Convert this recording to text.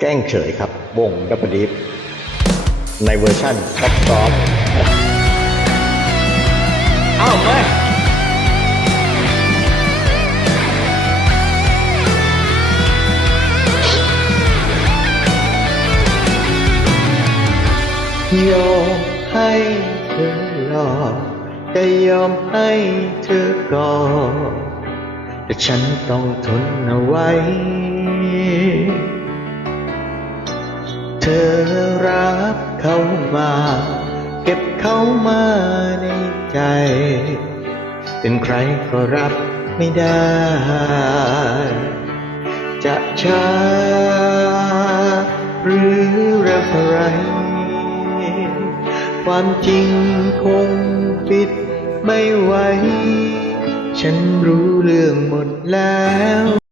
แกล้งเฉยครับ วงดับเบิลดิฟในเวอร์ชั่นซับซ้อมอ้าวมยอมให้เธอหลอกแต่ยอมให้เธอกอดแต่ฉันต้องทนเอาไว้ รับเขามา เก็บเขามาในใจ เป็นใครก็รับไม่ได้ จะช้าหรือเร็วเท่าไร ความจริงคงปิดไม่ไหว ฉันรู้เรื่องหมดแล้ว